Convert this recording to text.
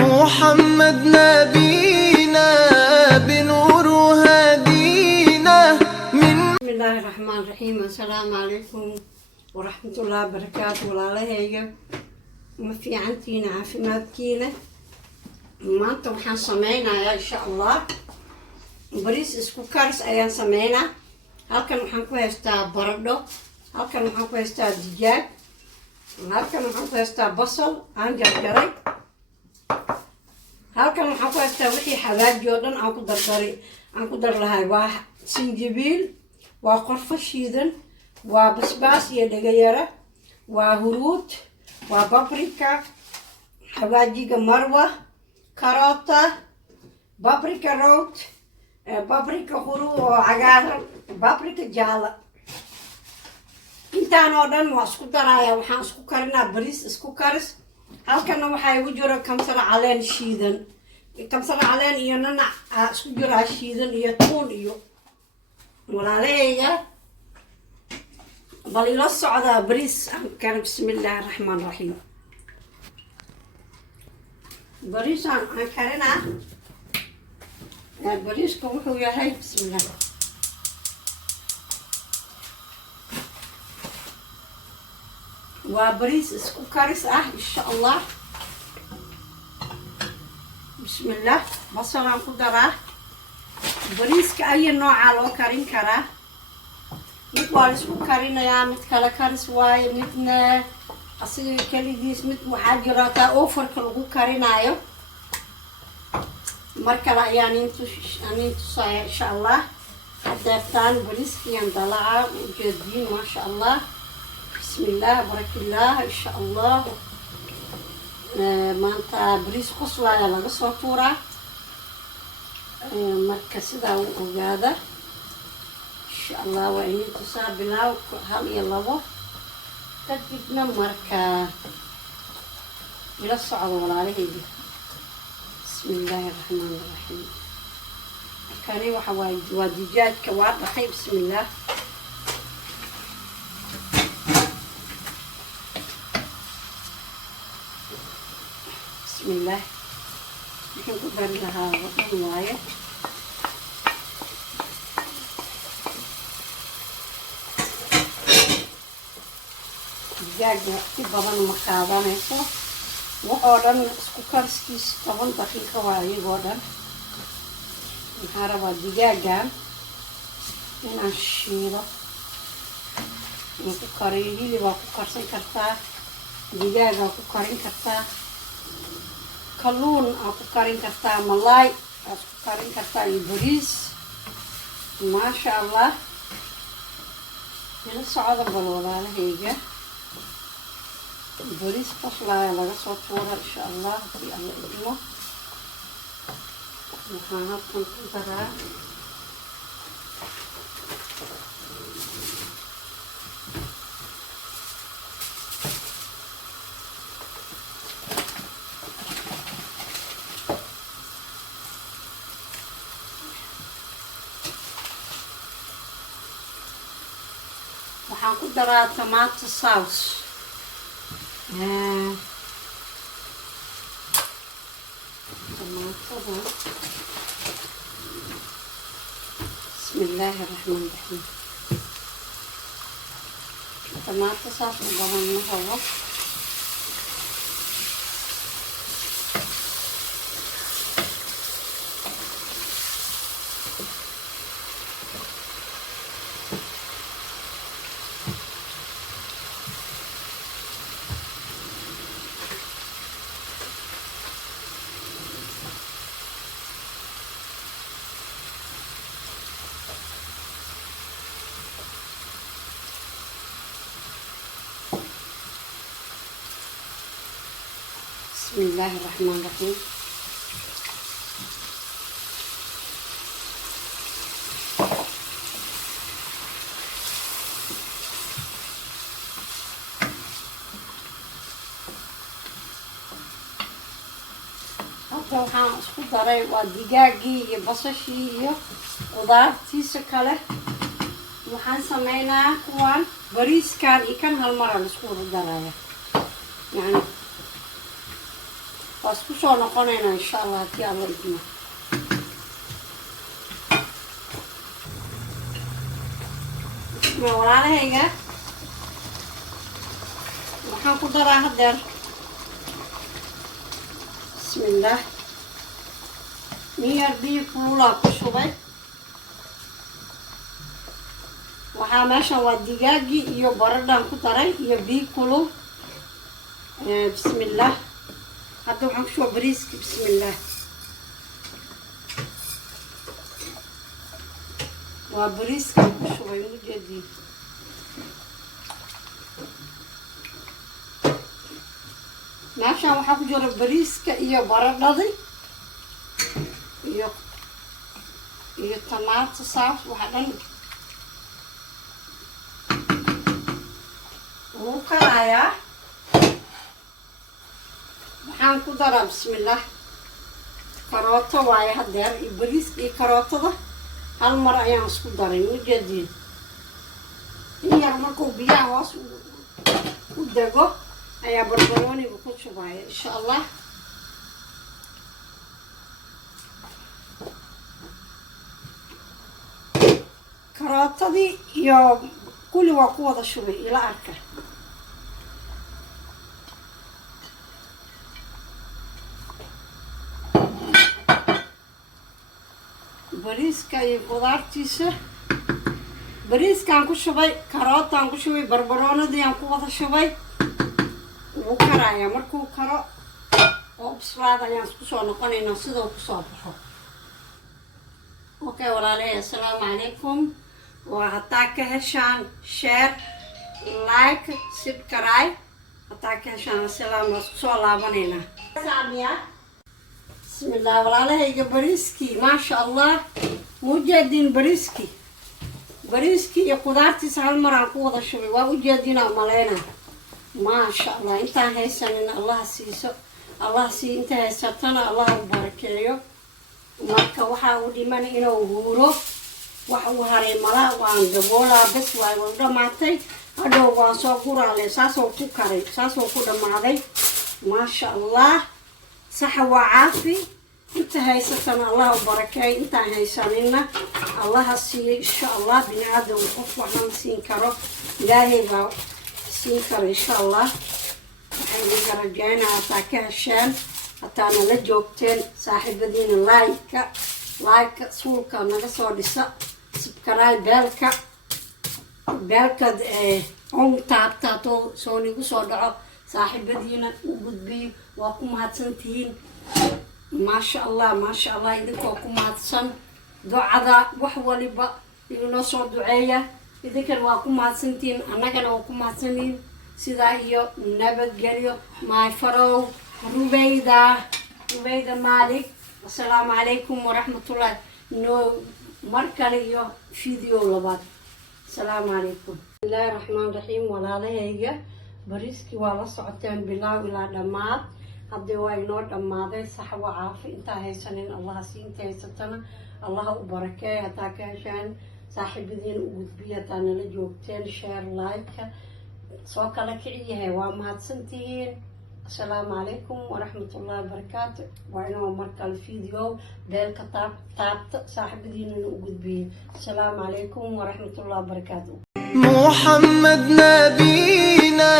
محمد نبينا بنور هدينا من بسم الله الرحمن الرحيم. السلام عليكم ورحمة الله وبركاته. walaalahayga ma fiicantiina caafimaadkiina maanta waxaan sameynayaa insha Allah bariis isku karis ayaan sameynaa. halkan waxaan ku haystaa baradho, halkan waxaan ku haystaa digaag, halkan waxaan ku haystaa basal aan jarjaray, halkan waxaan ku haystaa wixii xawaaji oo dhan aan ku dar lahay. waa sinjibiil, waa qorfo shiidan, waa basbaas iyo dhagayara, waa huruud, waa paprika, xawaajiga marwa, karoota, paprika root, paprika huru oo cagaaran, paprika jaala. intaan oo dhan waa isku darayaa, waxaan isku karinaa bariis isku karis. halkana waxaa igu jiro kamsar caleen shiidan, kamsar caleen iyo nanac isku jiraa shiidan iyo tuun iyo walaalahayga bal ila socdaa bariis aan kara. bismillaahi raxmaani raxiim. bariisaan aan karinaa. bariiska wuxuu yahay bismillah. waa bariis isku karis ah insha Allah. bismillah. basalaan ku daraa. bariiska ayi noocaa loo karin karaa. mid waa la isku karinayaa, mid kale karis waaye, midna asiga keligiis, mid waxaa jira taa oofarka lagu karinaayo. mar kale ayaan inin tusaya insha Allah. hadeertaan bariiskiyaan dalacaa ujeediin maasha Allah. bismillah barakillah insha Allah. maanta bariis qoslaaya laga soo tuuraa, marka sidaa u ogaada insha Allah. waa inin tusaa bilaaw 1 iyo 2 kadibna markaa ila socdo walaalahayga. bismillaahi raxmaani raxiim. kani waxa waaye waa digaagka waa dhaqay. bismillah. bismillah. waxaan ku dari lahaa wadhan waaye. digaaga waqti badan ma qaadanayso, waxoo dhan isku kariskiisa 10 daqiiqo waa iyagoo dhan. waxaan rabaa digaagan inaan shiilo, aan ku kariyo. hilibaa ku karsan kartaa, digaagaa ku karin kartaa, kalluun aa ku karin kartaa, malaay aad ku karin kartaa iyo bariis. maasha Allah. ila socda bal walaalahayga. bariis qoslaaya laga soo tuura insha Allah haddii alla idmo. waxaan halkan ku daraa tomato sauce. tomatada. bismillaahi raxmaani raxiim. tomato sauce badan ma rabo. bismillaahi raxmaani raxiim. halka waxaan isku daray waa digaagii iyo basashii iyo qudaartiisa kale. waxaan sameynaa kuwan bariiskan iyo kan hal mar aan isku wada daraya. yani isku soo noqonaynaa insha allah haddii alla idmo. walaalahayga waxaan ku daraa hadeer bismillaah miyar biyo kululaa ku shubay. waxaa meeshan waa digaagii iyo baradhaan ku daray iyo biyo kulul. bismillaah hadda waxaan ku shubaa bariiska. bismillaah waa bariiskan ku shubay mujeedii. meeshaan waxaa ku jira bariiska iyo baradhadii iyo tamaata saaf waxa dhan wuu karayaa. waxaan ku daraa bismillaah karooto waaye hadeer iyo bariiska iyo karootada hal mar ayaan isku daray mujeediin. in yar markuu biyaha hoos u dego ayaa barbarooniga ku shubaya insha allah. karootadii iyo kulli waa ku wada shubay ila arka. bariiska iyo qudaartiisa bariiskaan ku shubay, karootaan ku shubay, barbaroonadii aan ku wada shubay. wuu karayaa markuu karo oo bislaada ayaan isku soo noqonaynaa sidoo kusoo baxo. okay walaalahay assalaamu calaykum. waa hataa ka heshaan share like subscribe hataa ka heshaan asalaam waa isku soo laabanaynaa. bismillaah walaalahayga bariiskii maasha allah mujeediin bariiskii iyo qudaartiisa hal maraan ku wada shubay. waa ujeedinaa maleyna maasha allah. intaan haysanin allah siiso, allah sii inta haysatana allah u barakeeyo. marka waxaa u dhiman inuu huuro. wax uu haray malaha waan daboolaa bes waay way dhamaatay. hadhow waan soo guraale saasoo ku karay saasoo ku dhammaaday maasha allah. saxa waa caafi. inta haysatana allah u barakeeyo, intaan haysanina allaha siiyo insha allah. bini aadam qof waxna ma siin karo, ilaahay baa siin karo insha allah. waxaan idinka rajaynaa hataa ka heshaan hataa nala joogteen saaxiibadiina like suulka naga soo dhisa subscribe beelka on taabta hadduu soo nigu soo dhaco saaxiibadiina u gudbiyo. waa ku mahadsantihiin maasha allah idinkoo ku mahadsan ducada wax waliba inoo soo duceeya. idinkan waa ku mahadsantihiin, annagana waa ku mahadsantihiin. sidaa iyo nabadgelyo. maayfarow rubeyda maalik. assalaamu calaykum waraxmatullaahi. mar kale iyo video labaad. assalaamu calaykum. bismillaahi raxmaan raxiim. walaalahayga bariiskii waa la socoteen bilaaw ilaa dhammaad. haddii waa inoo dhammaaday saxwa caafi. intaa haysanin allaha sii, inta haysatana allaha u barakeeya. hataa ka heshaan saaxiibadiina u gudbiya hataa nala joogteen share like soo kala kiciyahay. waa mahadsantihiin. assalaamu calaykum waraxmatullaahi wabarakaatu. waa inuu markale video beelka taabta saaxiibadiinana u gudbiyo. assalaamu calaykum waraxmatullaahi wabarakaatu. محمد نبينا